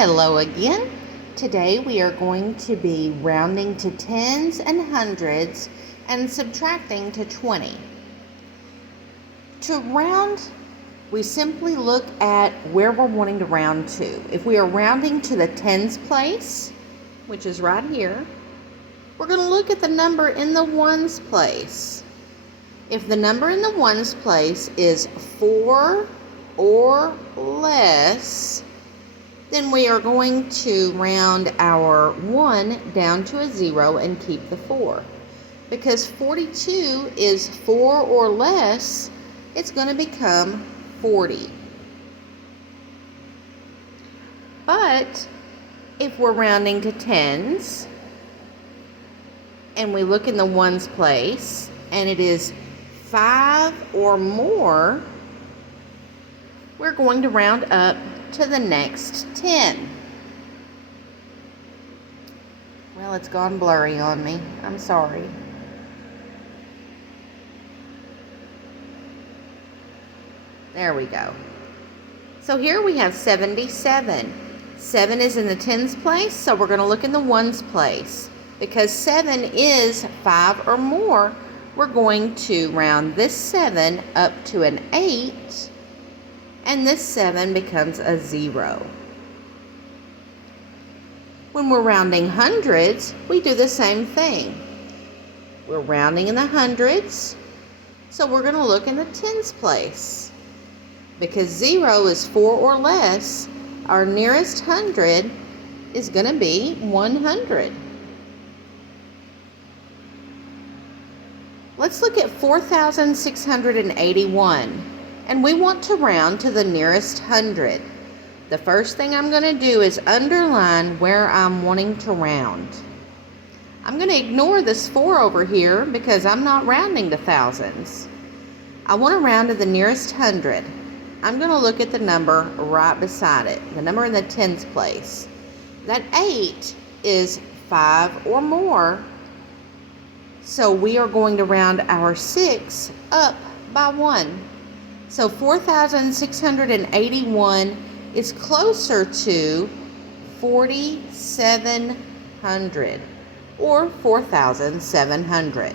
Hello again. Today we are going to be rounding to tens and hundreds and subtracting to 20. To round, we simply look at where we're wanting to round to. If we are rounding to the tens place, which is right here, we're going to look at the number in the ones place. If the number in the ones place is 4 or less, then we are going to round our 1 down to a 0 and keep the 4. Because 42 is 4 or less, it's going to become 40. But if we're rounding to tens, and we look in the ones place, and it is 5 or more, we're going to round up to the next 10. Well, it's gone blurry on me. I'm sorry. There we go. So here we have 77. 7 is in the tens place, so we're going to look in the ones place. Because 7 is 5 or more, we're going to round this 7 up to an 8, and this 7 becomes a 0. When we're rounding hundreds, we do the same thing. We're rounding in the hundreds, so we're going to look in the tens place. Because 0 is 4 or less, our nearest hundred is going to be 100. Let's look at 4,681. And we want to round to the nearest hundred. The first thing I'm going to do is underline where I'm wanting to round. I'm going to ignore this 4 over here because I'm not rounding to thousands. I want to round to the nearest hundred. I'm going to look at the number right beside it, the number in the tens place. That 8 is 5 or more, so we are going to round our 6 up by 1. So 4,681 is closer to 4,700 or 4,700.